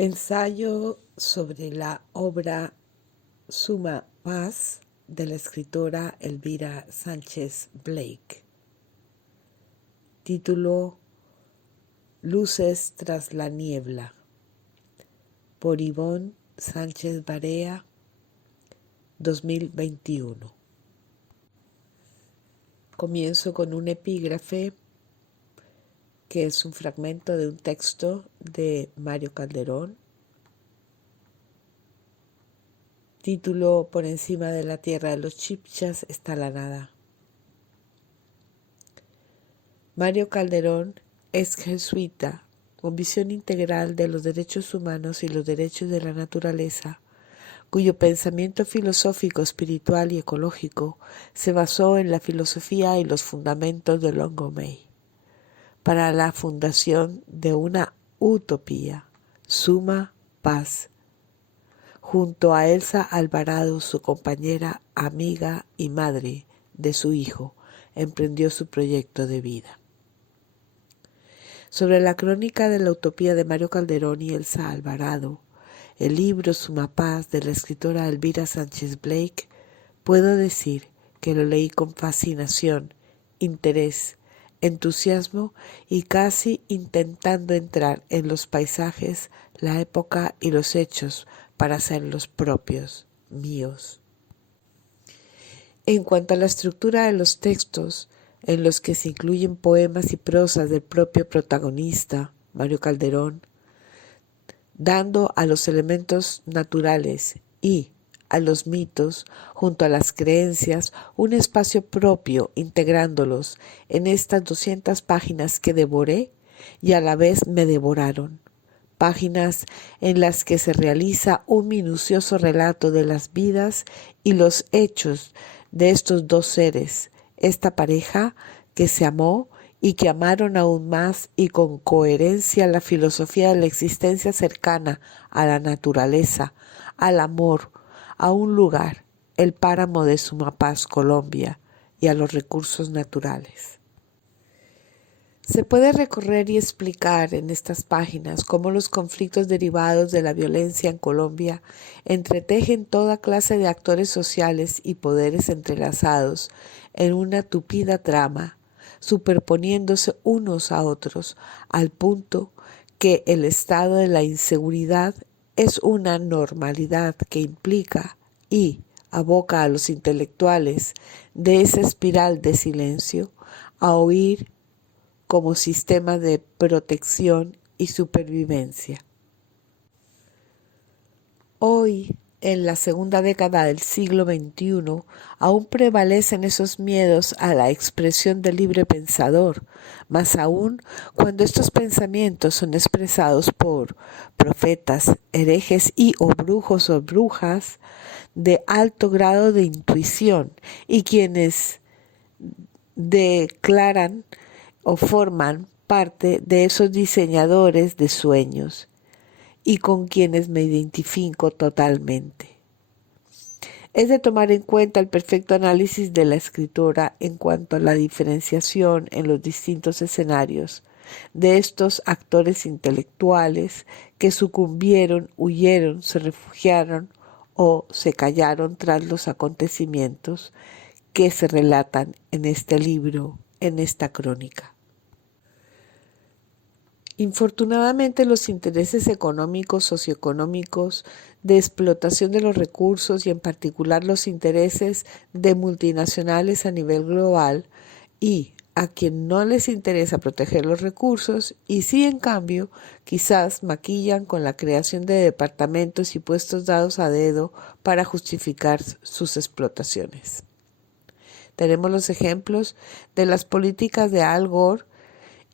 Ensayo sobre la obra Suma Paz de la escritora Elvira Sánchez Blake. Título: Luces tras la niebla, por Ivonne Sánchez Barea, 2021. Comienzo con un epígrafe que es un fragmento de un texto de Mario Calderón. Título: Por encima de la tierra de los chibchas está la nada. Mario Calderón es jesuita con visión integral de los derechos humanos y los derechos de la naturaleza, cuyo pensamiento filosófico, espiritual y ecológico se basó en la filosofía y los fundamentos de Longomey, para la fundación de una utopía, Suma Paz. Junto a Elsa Alvarado, su compañera, amiga y madre de su hijo, emprendió su proyecto de vida. Sobre la crónica de la utopía de Mario Calderón y Elsa Alvarado, el libro Suma Paz de la escritora Elvira Sánchez Blake, puedo decir que lo leí con fascinación, interés, entusiasmo y casi intentando entrar en los paisajes, la época y los hechos para hacerlos propios, míos. En cuanto a la estructura de los textos, en los que se incluyen poemas y prosas del propio protagonista, Mario Calderón, dando a los elementos naturales y a los mitos, junto a las creencias, un espacio propio, integrándolos en estas 200 páginas que devoré y a la vez me devoraron. Páginas en las que se realiza un minucioso relato de las vidas y los hechos de estos dos seres, esta pareja que se amó y que amaron aún más y con coherencia la filosofía de la existencia cercana a la naturaleza, al amor, a un lugar, el páramo de Sumapaz, Colombia, y a los recursos naturales. Se puede recorrer y explicar en estas páginas cómo los conflictos derivados de la violencia en Colombia entretejen toda clase de actores sociales y poderes entrelazados en una tupida trama, superponiéndose unos a otros, al punto que el estado de la inseguridad es una normalidad que implica y aboca a los intelectuales de esa espiral de silencio a oír como sistema de protección y supervivencia. Hoy, en la segunda década del siglo XXI, aún prevalecen esos miedos a la expresión del libre pensador, más aún cuando estos pensamientos son expresados por profetas, herejes y o brujos o brujas de alto grado de intuición y quienes declaran o forman parte de esos diseñadores de sueños y con quienes me identifico totalmente. Es de tomar en cuenta el perfecto análisis de la escritora en cuanto a la diferenciación en los distintos escenarios de estos actores intelectuales que sucumbieron, huyeron, se refugiaron o se callaron tras los acontecimientos que se relatan en este libro, en esta crónica. Infortunadamente, los intereses económicos, socioeconómicos, de explotación de los recursos y en particular los intereses de multinacionales a nivel global y a quien no les interesa proteger los recursos y sí, en cambio, quizás maquillan con la creación de departamentos y puestos dados a dedo para justificar sus explotaciones. Tenemos los ejemplos de las políticas de Al Gore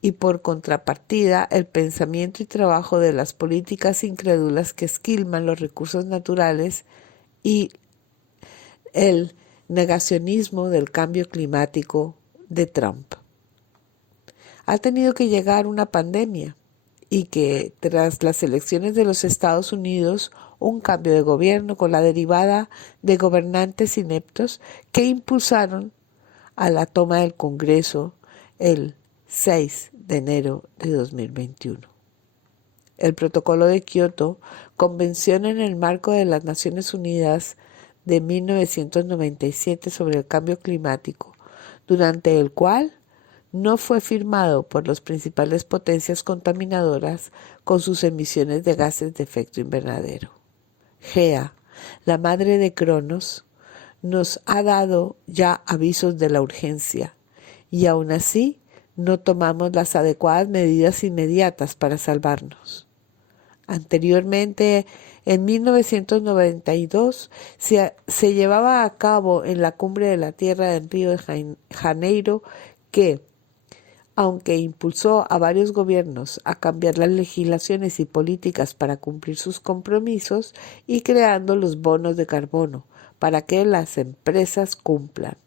y por contrapartida el pensamiento y trabajo de las políticas incrédulas que esquilman los recursos naturales y el negacionismo del cambio climático de Trump. Ha tenido que llegar una pandemia y que tras las elecciones de los Estados Unidos un cambio de gobierno con la derivada de gobernantes ineptos que impulsaron a la toma del Congreso el 6 de enero de 2021. el Protocolo de Kioto, convención en el marco de las Naciones Unidas de 1997 sobre el cambio climático, durante el cual no fue firmado por las principales potencias contaminadoras con sus emisiones de gases de efecto invernadero. Gea, la madre de Cronos, nos ha dado ya avisos de la urgencia y aún así no tomamos las adecuadas medidas inmediatas para salvarnos. Anteriormente, en 1992, se llevaba a cabo en la Cumbre de la Tierra en Río de Janeiro que, aunque impulsó a varios gobiernos a cambiar las legislaciones y políticas para cumplir sus compromisos y creando los bonos de carbono para que las empresas cumplan.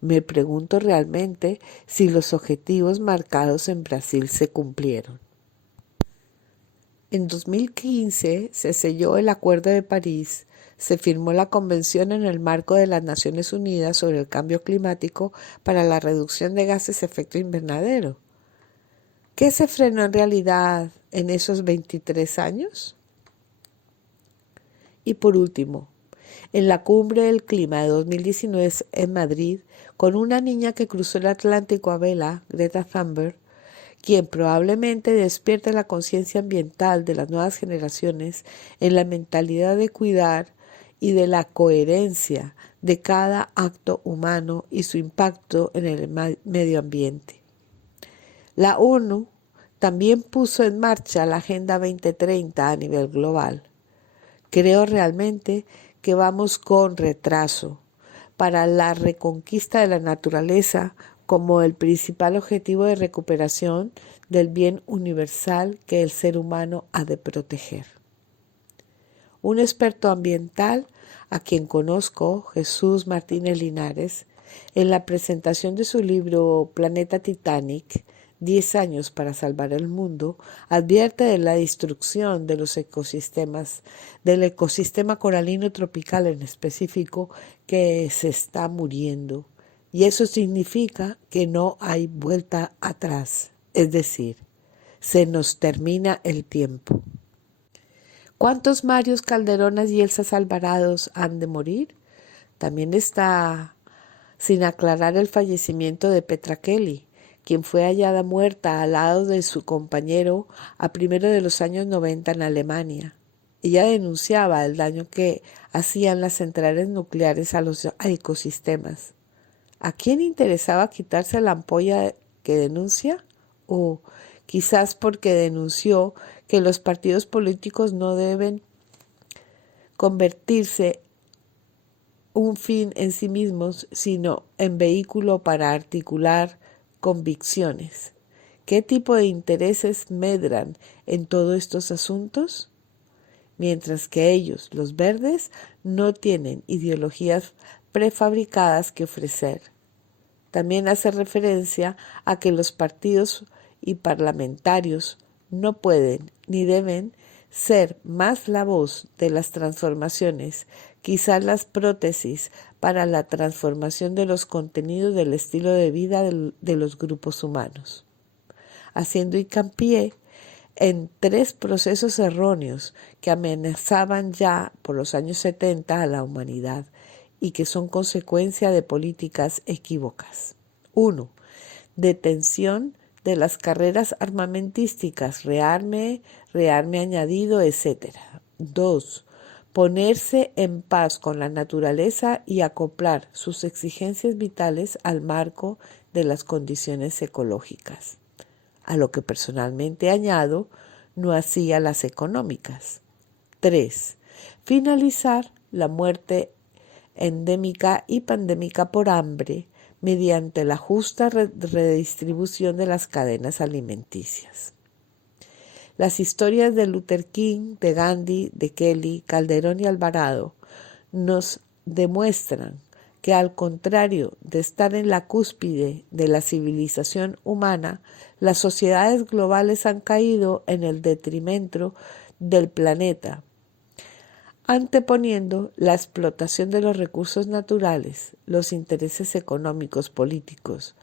Me pregunto realmente si los objetivos marcados en Brasil se cumplieron. En 2015 se selló el Acuerdo de París, se firmó la Convención en el marco de las Naciones Unidas sobre el Cambio Climático para la reducción de gases de efecto invernadero. ¿Qué se frenó en realidad en esos 23 años? Y por último, en la Cumbre del Clima de 2019 en Madrid, con una niña que cruzó el Atlántico a vela, Greta Thunberg, quien probablemente despierte la conciencia ambiental de las nuevas generaciones en la mentalidad de cuidar y de la coherencia de cada acto humano y su impacto en el medio ambiente. La ONU también puso en marcha la Agenda 2030 a nivel global. Creo realmente que vamos con retraso para la reconquista de la naturaleza como el principal objetivo de recuperación del bien universal que el ser humano ha de proteger. Un experto ambiental a quien conozco, Jesús Martínez Linares, en la presentación de su libro Planeta Titanic, 10 años para salvar el mundo, advierte de la destrucción de los ecosistemas, del ecosistema coralino tropical en específico, que se está muriendo. Y eso significa que no hay vuelta atrás, es decir, se nos termina el tiempo. ¿Cuántos Marios Calderonas y Elsas Alvarados han de morir? También está sin aclarar el fallecimiento de Petra Kelly, quien fue hallada muerta al lado de su compañero a primeros de los años 90 en Alemania. Ella denunciaba el daño que hacían las centrales nucleares a los ecosistemas. ¿A quién interesaba quitarse la ampolla que denuncia? O quizás porque denunció que los partidos políticos no deben convertirse un fin en sí mismos, sino en vehículo para articular convicciones. ¿Qué tipo de intereses medran en todos estos asuntos? Mientras que ellos, los verdes, no tienen ideologías prefabricadas que ofrecer. También hace referencia a que los partidos y parlamentarios no pueden ni deben ser más la voz de las transformaciones, quizás las prótesis para la transformación de los contenidos del estilo de vida de los grupos humanos, haciendo hincapié en 3 procesos erróneos que amenazaban ya por los años 70 a la humanidad y que son consecuencia de políticas equívocas. 1. Detención de las carreras armamentísticas, rearme añadido, etc. 2. Ponerse en paz con la naturaleza y acoplar sus exigencias vitales al marco de las condiciones ecológicas. A lo que personalmente añado, no hacía las económicas. 3. Finalizar la muerte endémica y pandémica por hambre mediante la justa redistribución de las cadenas alimenticias. Las historias de Luther King, de Gandhi, de Kelly, Calderón y Alvarado nos demuestran que, al contrario de estar en la cúspide de la civilización humana, las sociedades globales han caído en el detrimento del planeta, anteponiendo la explotación de los recursos naturales, los intereses económicos políticos,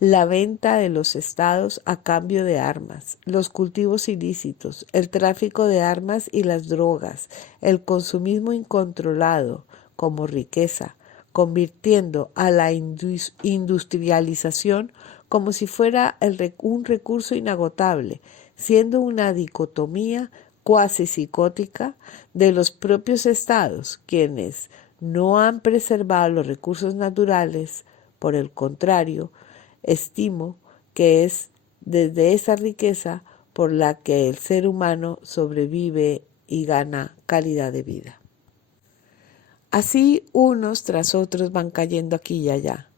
la venta de los estados a cambio de armas, los cultivos ilícitos, el tráfico de armas y las drogas, el consumismo incontrolado como riqueza, convirtiendo a la industrialización como si fuera un recurso inagotable, siendo una dicotomía cuasi psicótica de los propios estados, quienes no han preservado los recursos naturales. Por el contrario, estimo que es desde esa riqueza por la que el ser humano sobrevive y gana calidad de vida. Así, unos tras otros van cayendo aquí y allá.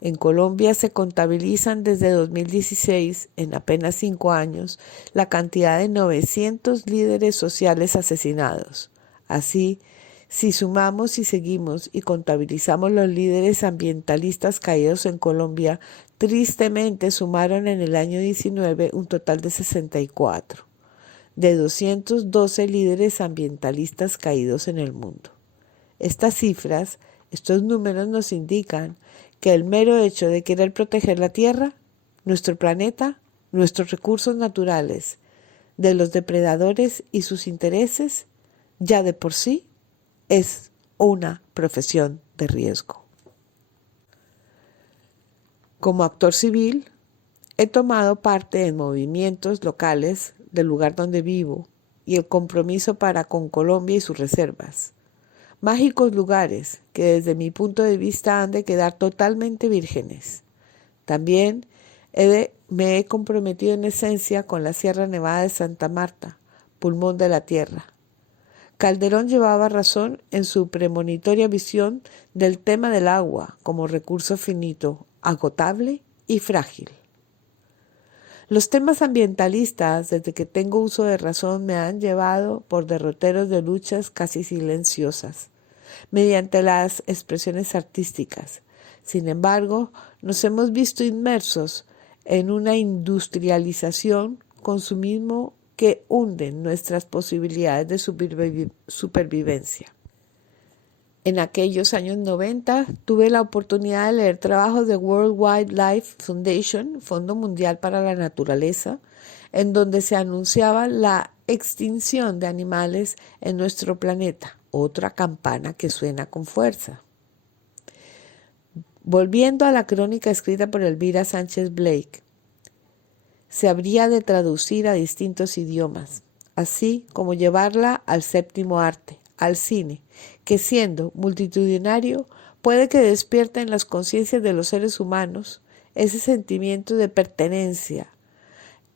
En Colombia se contabilizan desde 2016, en apenas 5 años, la cantidad de 900 líderes sociales asesinados. Así, si sumamos y seguimos y contabilizamos los líderes ambientalistas caídos en Colombia, tristemente sumaron en el año 19 un total de 64, de 212 líderes ambientalistas caídos en el mundo. Estas cifras, estos números nos indican que el mero hecho de querer proteger la Tierra, nuestro planeta, nuestros recursos naturales, de los depredadores y sus intereses, ya de por sí es una profesión de riesgo. Como actor civil, he tomado parte en movimientos locales del lugar donde vivo y el compromiso para con Colombia y sus reservas. Mágicos lugares que desde mi punto de vista han de quedar totalmente vírgenes. También me he comprometido en esencia con la Sierra Nevada de Santa Marta, pulmón de la tierra. Calderón llevaba razón en su premonitoria visión del tema del agua como recurso finito, agotable y frágil. Los temas ambientalistas, desde que tengo uso de razón, me han llevado por derroteros de luchas casi silenciosas, mediante las expresiones artísticas. Sin embargo, nos hemos visto inmersos en una industrialización, consumismo que hunden nuestras posibilidades de supervivencia. En aquellos años 90 tuve la oportunidad de leer trabajos de World Wildlife Foundation, Fondo Mundial para la Naturaleza, en donde se anunciaba la extinción de animales en nuestro planeta, otra campana que suena con fuerza. Volviendo a la crónica escrita por Elvira Sánchez Blake, se habría de traducir a distintos idiomas, así como llevarla al séptimo arte, al cine, que siendo multitudinario puede que despierte en las conciencias de los seres humanos ese sentimiento de pertenencia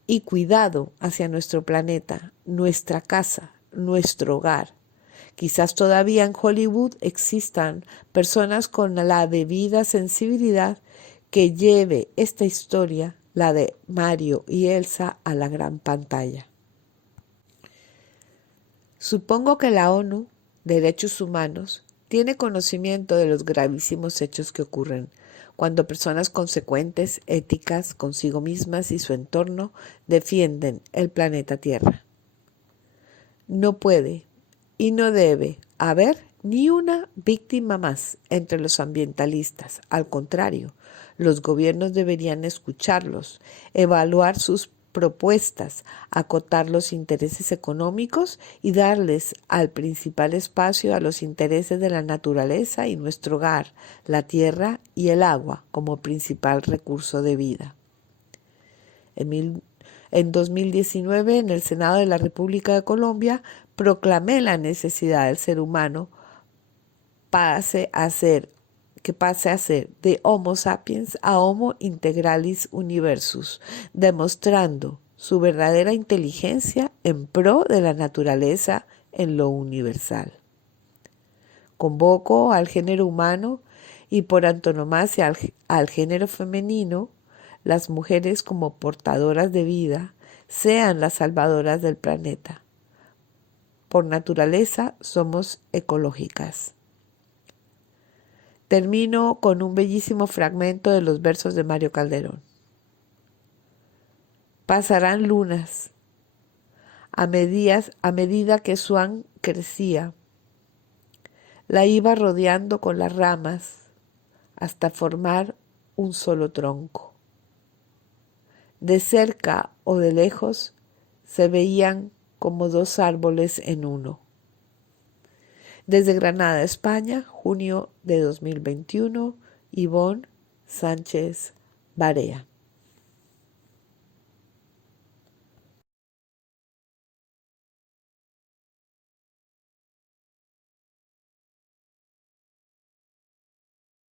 y cuidado hacia nuestro planeta, nuestra casa, nuestro hogar. Quizás todavía en Hollywood existan personas con la debida sensibilidad que lleve esta historia, la de Mario y Elsa, a la gran pantalla. Supongo que la ONU, Derechos Humanos, tiene conocimiento de los gravísimos hechos que ocurren cuando personas consecuentes, éticas, consigo mismas y su entorno defienden el planeta Tierra. No puede y no debe haber ni una víctima más entre los ambientalistas. Al contrario, los gobiernos deberían escucharlos, evaluar sus propuestas, acotar los intereses económicos y darles al principal espacio a los intereses de la naturaleza y nuestro hogar, la tierra y el agua como principal recurso de vida. En 2019, en el Senado de la República de Colombia, proclamé la necesidad del ser humano que pase a ser de Homo sapiens a Homo integralis universus, demostrando su verdadera inteligencia en pro de la naturaleza en lo universal. Convoco al género humano y por antonomasia al género femenino, las mujeres como portadoras de vida, sean las salvadoras del planeta. Por naturaleza somos ecológicas. Termino con un bellísimo fragmento de los versos de Mario Calderón. Pasarán lunas, a medida que Swan crecía, la iba rodeando con las ramas hasta formar un solo tronco. De cerca o de lejos se veían como dos árboles en uno. Desde Granada, España, junio de 2021, Ivonne Sánchez Barea.